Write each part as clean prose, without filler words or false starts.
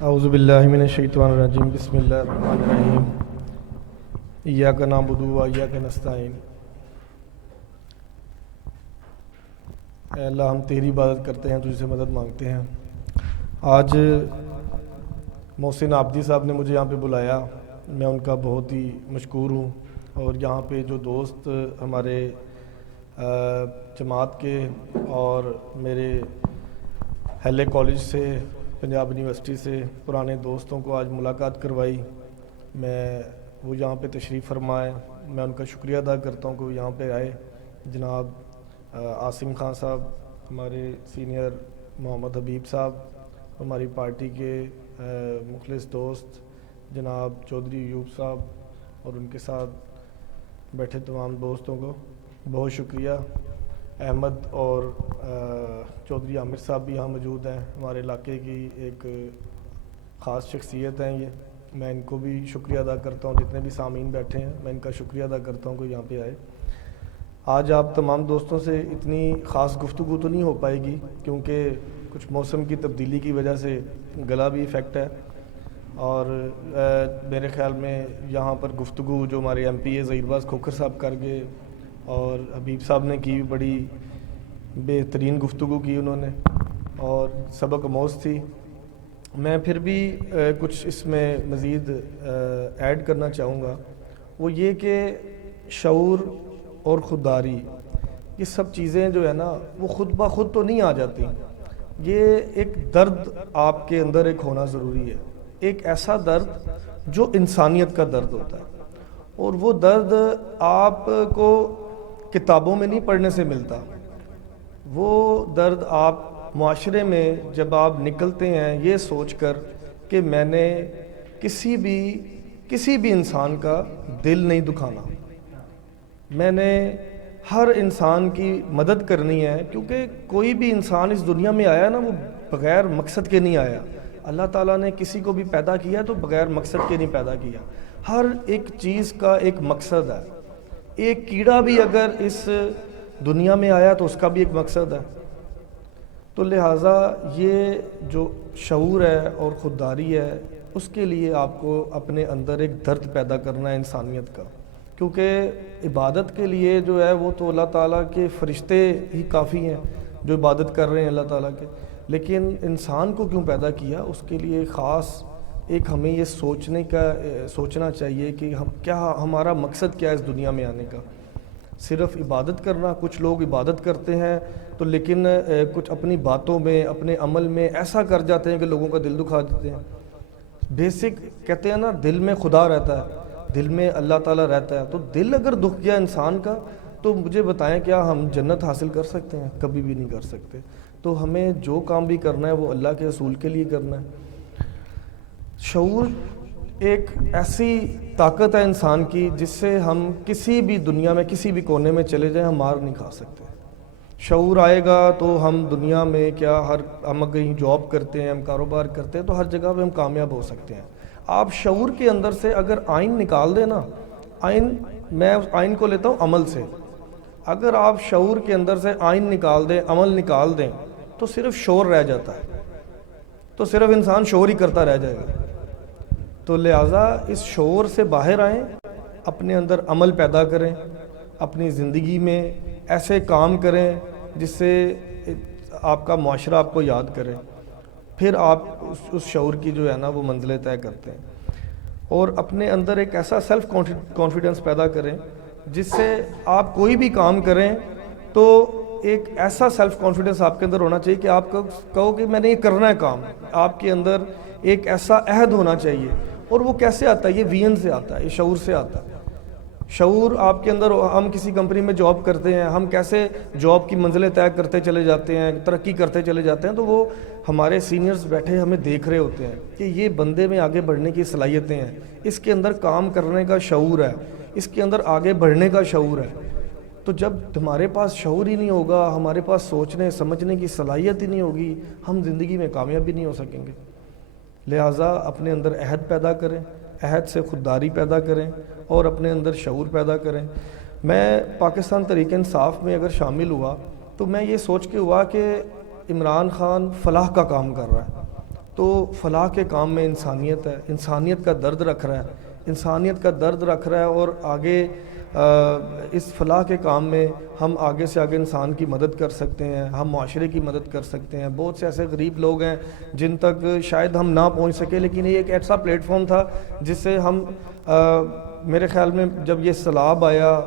اعوذ باللہ من الشیطان الرجیم بسم اللہ الرحمن الرحیم ایاک نعبد و ایاک نستعین۔ اے اللہ، ہم تیری عبادت کرتے ہیں، تجھ سے مدد مانگتے ہیں۔ آج محسن عابدی صاحب نے مجھے یہاں پہ بلایا، میں ان کا بہت ہی مشکور ہوں۔ اور یہاں پہ جو دوست ہمارے جماعت کے اور میرے ہیلے کالج سے، پنجاب یونیورسٹی سے پرانے دوستوں کو آج ملاقات کروائی، وہ یہاں پہ تشریف فرمائے، میں ان کا شکریہ ادا کرتا ہوں کہ وہ یہاں پہ آئے۔ جناب عاصم خان صاحب، ہمارے سینئر محمد حبیب صاحب، ہماری پارٹی کے مخلص دوست جناب چودھری ایوب صاحب، اور ان کے ساتھ بیٹھے تمام دوستوں کو بہت شکریہ۔ احمد اور چودھری عامر صاحب بھی یہاں موجود ہیں، ہمارے علاقے کی ایک خاص شخصیت ہیں یہ، میں ان کو بھی شکریہ ادا کرتا ہوں۔ جتنے بھی سامعین بیٹھے ہیں میں ان کا شکریہ ادا کرتا ہوں کہ یہاں پہ آئے۔ آج آپ تمام دوستوں سے اتنی خاص گفتگو تو نہیں ہو پائے گی، کیونکہ کچھ موسم کی تبدیلی کی وجہ سے گلا بھی افیکٹ ہے، اور میرے خیال میں یہاں پر گفتگو جو ہمارے ایم پی اے ظہیر باز کھوکھر صاحب کر گئے اور حبیب صاحب نے کی، بڑی بہترین گفتگو کی انہوں نے، اور سبق آموز تھی۔ میں پھر بھی کچھ اس میں مزید ایڈ کرنا چاہوں گا، وہ یہ کہ شعور اور خودداری، یہ سب چیزیں جو ہے نا وہ خود بخود تو نہیں آ جاتی، یہ ایک درد آپ کے اندر ایک ہونا ضروری ہے، ایک ایسا درد جو انسانیت کا درد ہوتا ہے، اور وہ درد آپ کو کتابوں میں نہیں پڑھنے سے ملتا، وہ درد آپ معاشرے میں جب آپ نکلتے ہیں یہ سوچ کر کہ میں نے کسی بھی انسان کا دل نہیں دکھانا، میں نے ہر انسان کی مدد کرنی ہے، کیونکہ کوئی بھی انسان اس دنیا میں آیا نا وہ بغیر مقصد کے نہیں آیا۔ اللہ تعالیٰ نے کسی کو بھی پیدا کیا تو بغیر مقصد کے نہیں پیدا کیا، ہر ایک چیز کا ایک مقصد ہے۔ ایک کیڑا بھی اگر اس دنیا میں آیا تو اس کا بھی ایک مقصد ہے۔ تو لہٰذا یہ جو شعور ہے اور خودداری ہے، اس کے لیے آپ کو اپنے اندر ایک درد پیدا کرنا ہے انسانیت کا، کیونکہ عبادت کے لیے جو ہے وہ تو اللہ تعالیٰ کے فرشتے ہی کافی ہیں جو عبادت کر رہے ہیں اللہ تعالیٰ کے، لیکن انسان کو کیوں پیدا کیا، اس کے لیے خاص ایک ہمیں یہ سوچنا چاہیے کہ ہمارا مقصد کیا ہے اس دنیا میں آنے کا۔ صرف عبادت کرنا، کچھ لوگ عبادت کرتے ہیں تو لیکن کچھ اپنی باتوں میں اپنے عمل میں ایسا کر جاتے ہیں کہ لوگوں کا دل دکھا دیتے ہیں۔ بیسک کہتے ہیں نا، دل میں خدا رہتا ہے، دل میں اللہ تعالیٰ رہتا ہے، تو دل اگر دکھ گیا انسان کا تو مجھے بتائیں کیا ہم جنت حاصل کر سکتے ہیں؟ کبھی بھی نہیں کر سکتے۔ تو ہمیں جو کام بھی کرنا ہے وہ اللہ کے رسول کے لیے کرنا ہے۔ شعور ایک ایسی طاقت ہے انسان کی جس سے ہم کسی بھی دنیا میں کسی بھی کونے میں چلے جائیں ہم مار نہیں کھا سکتے۔ شعور آئے گا تو ہم دنیا میں ہم کہیں جاب کرتے ہیں، ہم کاروبار کرتے ہیں تو ہر جگہ پہ ہم کامیاب ہو سکتے ہیں۔ آپ شعور کے اندر سے اگر آئین نکال دیں نا، میں اس آئین کو لیتا ہوں عمل سے، اگر آپ شعور کے اندر سے آئین نکال دیں، عمل نکال دیں، تو صرف شعور رہ جاتا ہے، تو صرف انسان شعور ہی کرتا رہ جائے گا۔ تو لہٰذا اس شعور سے باہر آئیں، اپنے اندر عمل پیدا کریں، اپنی زندگی میں ایسے کام کریں جس سے آپ کا معاشرہ آپ کو یاد کرے، پھر آپ اس شعور کی جو ہے نا وہ منزلیں طے کرتے ہیں، اور اپنے اندر ایک ایسا سیلف کانفیڈنس پیدا کریں جس سے آپ کوئی بھی کام کریں تو ایک ایسا سیلف کانفیڈنس آپ کے اندر ہونا چاہیے کہ آپ کہو کہ میں نے یہ کرنا ہے کام، آپ کے اندر ایک ایسا عہد ہونا چاہیے۔ اور وہ کیسے آتا ہے؟ یہ وین سے آتا ہے، یہ شعور سے آتا ہے۔ شعور آپ کے اندر، ہم کسی کمپنی میں جاب کرتے ہیں، ہم کیسے جاب کی منزلیں طے کرتے چلے جاتے ہیں، ترقی کرتے چلے جاتے ہیں، تو وہ ہمارے سینئرز بیٹھے ہمیں دیکھ رہے ہوتے ہیں کہ یہ بندے میں آگے بڑھنے کی صلاحیتیں ہیں، اس کے اندر کام کرنے کا شعور ہے، اس کے اندر آگے بڑھنے کا شعور ہے۔ تو جب ہمارے پاس شعور ہی نہیں ہوگا، ہمارے پاس سوچنے سمجھنے کی صلاحیت ہی نہیں ہوگی، ہم زندگی میں کامیاب بھی نہیں ہو سکیں گے۔ لہٰذا اپنے اندر عہد پیدا کریں، عہد سے خودداری پیدا کریں اور اپنے اندر شعور پیدا کریں۔ میں پاکستان تحریک انصاف میں اگر شامل ہوا تو میں یہ سوچ کے ہوا کہ عمران خان فلاح کا کام کر رہا ہے، تو فلاح کے کام میں انسانیت ہے، انسانیت کا درد رکھ رہا ہے، انسانیت کا درد رکھ رہا ہے، اور آگے اس فلاح کے کام میں ہم آگے سے آگے انسان کی مدد کر سکتے ہیں، ہم معاشرے کی مدد کر سکتے ہیں۔ بہت سے ایسے غریب لوگ ہیں جن تک شاید ہم نہ پہنچ سکے، لیکن یہ ایک ایسا پلیٹ فارم تھا جس سے ہم میرے خیال میں جب یہ سیلاب آیا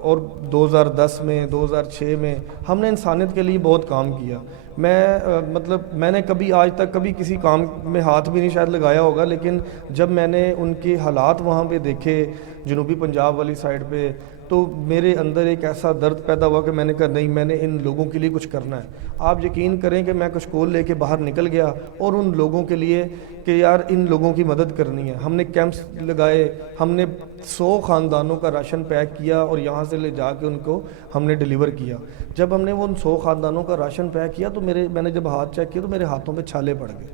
اور 2010 میں 2006 میں ہم نے انسانیت کے لیے بہت کام کیا۔ میں نے کبھی آج تک کبھی کسی کام میں ہاتھ بھی نہیں شاید لگایا ہوگا، لیکن جب میں نے ان کے حالات وہاں پہ دیکھے جنوبی پنجاب والی سائڈ پہ، تو میرے اندر ایک ایسا درد پیدا ہوا کہ میں نے کہا نہیں، میں نے ان لوگوں کے لیے کچھ کرنا ہے۔ آپ یقین کریں کہ میں کشکول لے کے باہر نکل گیا اور ان لوگوں کے لیے کہ یار ان لوگوں کی مدد کرنی ہے۔ ہم نے کیمپس لگائے، ہم نے 100 خاندانوں کا راشن پیک کیا اور یہاں سے لے جا کے ان کو ہم نے ڈیلیور کیا۔ جب ہم نے وہ ان 100 خاندانوں کا راشن پیک کیا تو میں نے جب ہاتھ چیک کیا تو میرے ہاتھوں پہ چھالے پڑ گئے،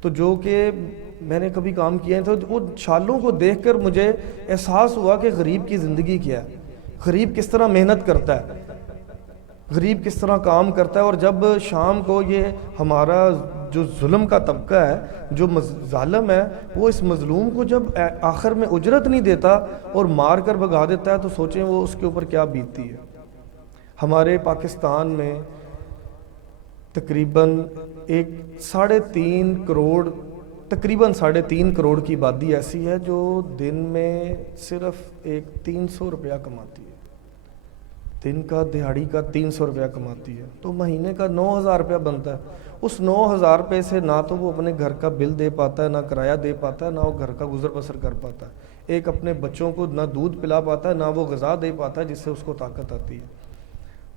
تو جو کہ میں نے کبھی کام کیا تھا۔ وہ چھالوں کو دیکھ کر مجھے احساس ہوا کہ غریب کی زندگی کیا ہے، غریب کس طرح محنت کرتا ہے، غریب کس طرح کام کرتا ہے۔ اور جب شام کو یہ ہمارا جو ظلم کا طبقہ ہے، جو ظالم ہے، وہ اس مظلوم کو جب آخر میں اجرت نہیں دیتا اور مار کر بھگا دیتا ہے، تو سوچیں وہ اس کے اوپر کیا بیتتی ہے۔ ہمارے پاکستان میں تقریباً 3.5 کروڑ کی آبادی ایسی ہے جو دن میں صرف 300 روپیہ کماتی ہے، دن کا دہاڑی کا 300 روپیہ کماتی ہے، تو مہینے کا 9,000 روپیہ بنتا ہے۔ اس 9,000 روپے سے نہ تو وہ اپنے گھر کا بل دے پاتا ہے، نہ کرایہ دے پاتا ہے، نہ وہ گھر کا گزر بسر کر پاتا ہے، ایک اپنے بچوں کو نہ دودھ پلا پاتا ہے، نہ وہ غذا دے پاتا ہے جس سے اس کو طاقت آتی ہے۔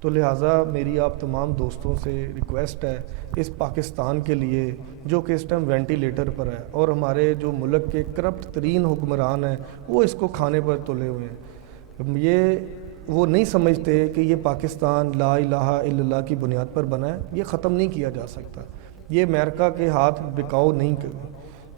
تو لہٰذا میری آپ تمام دوستوں سے ریکویسٹ ہے اس پاکستان کے لیے جو کہ اس ٹائم وینٹیلیٹر پر ہے، اور ہمارے جو ملک کے کرپٹ ترین حکمران ہیں وہ اس کو کھانے پر تلے ہوئے ہیں، وہ نہیں سمجھتے کہ یہ پاکستان لا الہ الا اللہ کی بنیاد پر بنا ہے، یہ ختم نہیں کیا جا سکتا، یہ امریکہ کے ہاتھ بکاؤ نہیں،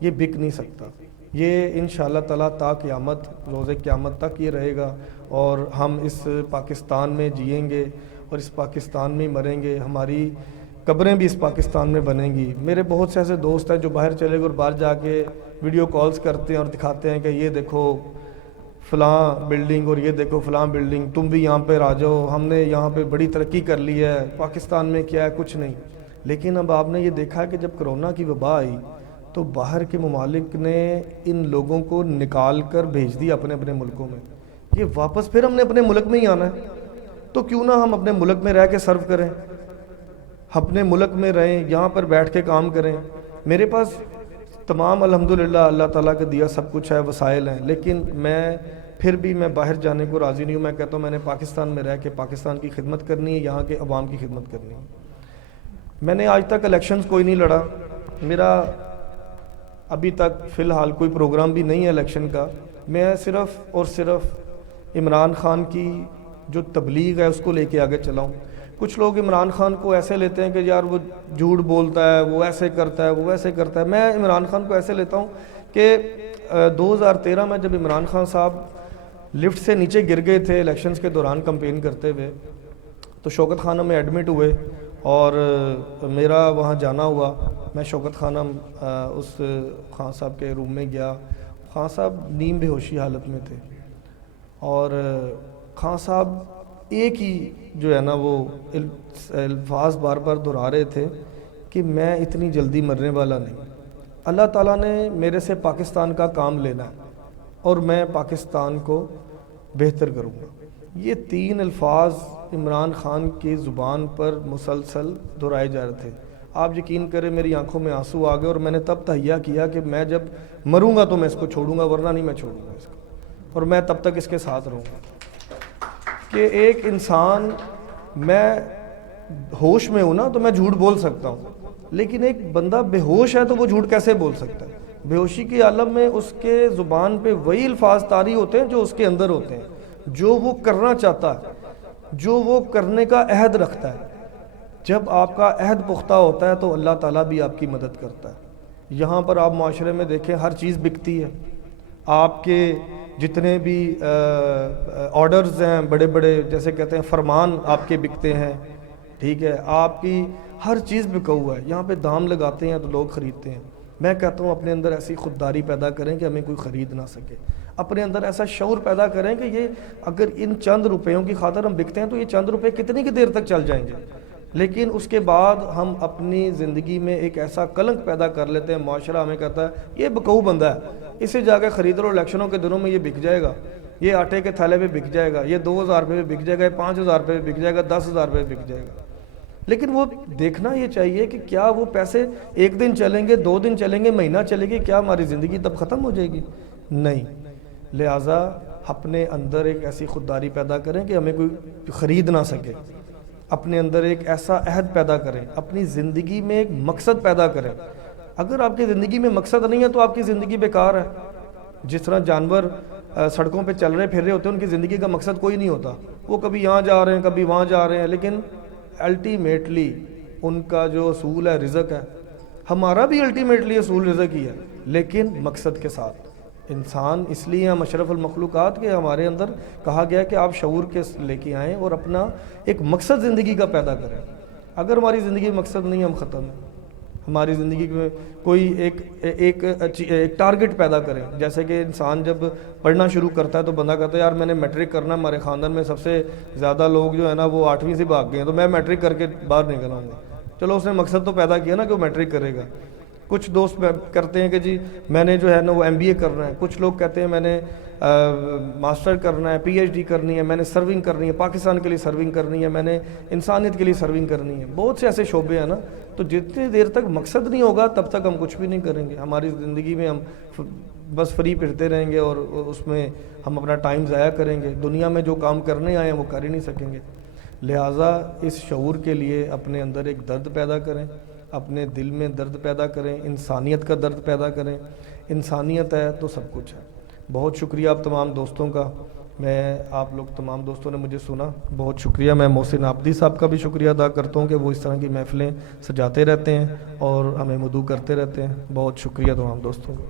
یہ بک نہیں سکتا، یہ انشاءاللہ تعالیٰ تا قیامت، روز قیامت تک یہ رہے گا، اور ہم اس پاکستان میں جئیں گے اور اس پاکستان میں مریں گے، ہماری قبریں بھی اس پاکستان میں بنیں گی۔ میرے بہت سے ایسے دوست ہیں جو باہر چلے گئے اور باہر جا کے ویڈیو کالز کرتے ہیں اور دکھاتے ہیں کہ یہ دیکھو فلاں بلڈنگ اور یہ دیکھو فلاں بلڈنگ، تم بھی یہاں پہ آ جاؤ، ہم نے یہاں پہ بڑی ترقی کر لی ہے، پاکستان میں کیا ہے، کچھ نہیں۔ لیکن اب آپ نے یہ دیکھا کہ جب کرونا کی وبا آئی تو باہر کے ممالک نے ان لوگوں کو نکال کر بھیج دیا اپنے اپنے ملکوں میں، یہ واپس پھر ہم نے اپنے ملک میں ہی آنا ہے، تو کیوں نہ ہم اپنے ملک میں رہ کے سرو کریں، اپنے ملک میں رہیں، یہاں پر بیٹھ کے کام کریں۔ میرے پاس تمام الحمدللہ اللہ تعالیٰ کا دیا سب کچھ ہے، وسائل ہیں، لیکن پھر بھی میں باہر جانے کو راضی نہیں ہوں۔ میں کہتا ہوں میں نے پاکستان میں رہ کے پاکستان کی خدمت کرنی ہے، یہاں کے عوام کی خدمت کرنی ہے۔ میں نے آج تک الیکشنز کوئی نہیں لڑا، میرا ابھی تک فی الحال کوئی پروگرام بھی نہیں ہے الیکشن کا، میں صرف اور صرف عمران خان کی جو تبلیغ ہے اس کو لے کے آگے چلا ہوں۔ کچھ لوگ عمران خان کو ایسے لیتے ہیں کہ یار وہ جھوٹ بولتا ہے، وہ ایسے کرتا ہے، وہ ویسے کرتا ہے۔ میں عمران خان کو ایسے لیتا ہوں کہ 2013 میں جب عمران خان صاحب لفٹ سے نیچے گر گئے تھے الیکشنز کے دوران کمپین کرتے ہوئے، تو شوکت خانہ میں ایڈمٹ ہوئے اور میرا وہاں جانا ہوا۔ میں شوکت خانہ اس خان صاحب کے روم میں گیا، خان صاحب نیم بے ہوشی حالت میں تھے، اور خان صاحب ایک ہی جو ہے نا وہ الفاظ بار بار دہرا رہے تھے کہ میں اتنی جلدی مرنے والا نہیں، اللہ تعالیٰ نے میرے سے پاکستان کا کام لینا ہے اور میں پاکستان کو بہتر کروں گا۔ یہ 3 الفاظ عمران خان کی زبان پر مسلسل دہرائے جا رہے تھے۔ آپ یقین کریں میری آنکھوں میں آنسو آ گئے، اور میں نے تب تہیہ کیا کہ میں جب مروں گا تو میں اس کو چھوڑوں گا، ورنہ نہیں میں چھوڑوں گا اس کو، اور میں تب تک اس کے ساتھ رہوں گا۔ کہ ایک انسان، میں ہوش میں ہوں نا تو میں جھوٹ بول سکتا ہوں، لیکن ایک بندہ بے ہوش ہے تو وہ جھوٹ کیسے بول سکتا ہے؟ بے ہوشی کے عالم میں اس کے زبان پہ وہی الفاظ طاری ہوتے ہیں جو اس کے اندر ہوتے ہیں، جو وہ کرنا چاہتا ہے، جو وہ کرنے کا عہد رکھتا ہے۔ جب آپ کا عہد پختہ ہوتا ہے تو اللہ تعالیٰ بھی آپ کی مدد کرتا ہے۔ یہاں پر آپ معاشرے میں دیکھیں ہر چیز بکتی ہے، آپ کے جتنے بھی آرڈرز ہیں بڑے بڑے، جیسے کہتے ہیں فرمان آپ کے بکتے ہیں، ٹھیک ہے، آپ کی ہر چیز بکا ہوا ہے، یہاں پہ دام لگاتے ہیں تو لوگ خریدتے ہیں۔ میں کہتا ہوں اپنے اندر ایسی خودداری پیدا کریں کہ ہمیں کوئی خرید نہ سکے، اپنے اندر ایسا شعور پیدا کریں کہ یہ اگر ان چند روپیوں کی خاطر ہم بکتے ہیں تو یہ چند روپے کتنی کی دیر تک چل جائیں گے، لیکن اس کے بعد ہم اپنی زندگی میں ایک ایسا کلنک پیدا کر لیتے ہیں، معاشرہ ہمیں کہتا ہے یہ بکاؤ بندہ ہے، اسے جا کے خرید لو، الیکشنوں کے دنوں میں یہ بک جائے گا، یہ آٹے کے تھیلے پہ بک جائے گا، یہ 2000 روپے پہ بک جائے گا، یہ 5000 روپے پہ بک جائے گا، 10,000 روپے پہ بک جائے گا۔ لیکن وہ دیکھنا یہ چاہیے کہ کیا وہ پیسے ایک دن چلیں گے، 2 دن چلیں گے، مہینہ چلے گی، کیا ہماری زندگی تب ختم ہو جائے گی؟ نہیں۔ لہٰذا اپنے اندر ایک ایسی خودداری پیدا کریں کہ ہمیں کوئی خرید نہ سکے، اپنے اندر ایک ایسا عہد پیدا کریں، اپنی زندگی میں ایک مقصد پیدا کریں۔ اگر آپ کی زندگی میں مقصد نہیں ہے تو آپ کی زندگی بیکار ہے۔ جس طرح جانور سڑکوں پہ چل رہے پھر رہے ہوتے ہیں، ان کی زندگی کا مقصد کوئی نہیں ہوتا، وہ کبھی یہاں جا رہے ہیں کبھی وہاں جا رہے ہیں، لیکن الٹیمیٹلی ان کا جو اصول ہے رزق ہے، ہمارا بھی الٹیمیٹلی اصول رزق ہی ہے، لیکن مقصد کے ساتھ۔ انسان اس لیے ہم اشرف المخلوقات کے، ہمارے اندر کہا گیا کہ آپ شعور کے لے کے آئیں اور اپنا ایک مقصد زندگی کا پیدا کریں۔ اگر ہماری زندگی میں مقصد نہیں ہے، ہم ختم ہیں۔ ہماری زندگی میں کوئی ایک ٹارگٹ پیدا کریں، جیسے کہ انسان جب پڑھنا شروع کرتا ہے تو بندہ کہتا ہے یار میں نے میٹرک کرنا ہے، ہمارے خاندان میں سب سے زیادہ لوگ جو ہے نا وہ 8ویں سے بھاگ گئے ہیں، تو میں میٹرک کر کے باہر نکل آؤں گا۔ چلو اس نے مقصد تو پیدا کیا نا کہ وہ میٹرک کرے گا۔ کچھ دوست کرتے ہیں کہ جی میں نے جو ہے نا وہ MBA کرنا ہے، کچھ لوگ کہتے ہیں میں نے ماسٹر کرنا ہے، PhD کرنی ہے، میں نے سرونگ کرنی ہے، پاکستان کے لیے سرونگ کرنی ہے، میں نے انسانیت کے لیے سرونگ کرنی ہے۔ بہت سے ایسے شعبے ہیں نا، تو جتنی دیر تک مقصد نہیں ہوگا تب تک ہم کچھ بھی نہیں کریں گے۔ ہماری زندگی میں ہم بس فری پھرتے رہیں گے اور اس میں ہم اپنا ٹائم ضائع کریں گے، دنیا میں جو کام کرنے آئے ہیں وہ کر ہی نہیں سکیں گے۔ لہٰذا اس شعور کے لیے اپنے اندر ایک درد پیدا کریں، اپنے دل میں درد پیدا کریں، انسانیت کا درد پیدا کریں۔ انسانیت ہے تو سب کچھ ہے۔ بہت شکریہ آپ تمام دوستوں کا، آپ لوگ تمام دوستوں نے مجھے سنا، بہت شکریہ۔ میں محسن عابدی صاحب کا بھی شکریہ ادا کرتا ہوں کہ وہ اس طرح کی محفلیں سجاتے رہتے ہیں اور ہمیں مدعو کرتے رہتے ہیں۔ بہت شکریہ تمام دوستوں کا۔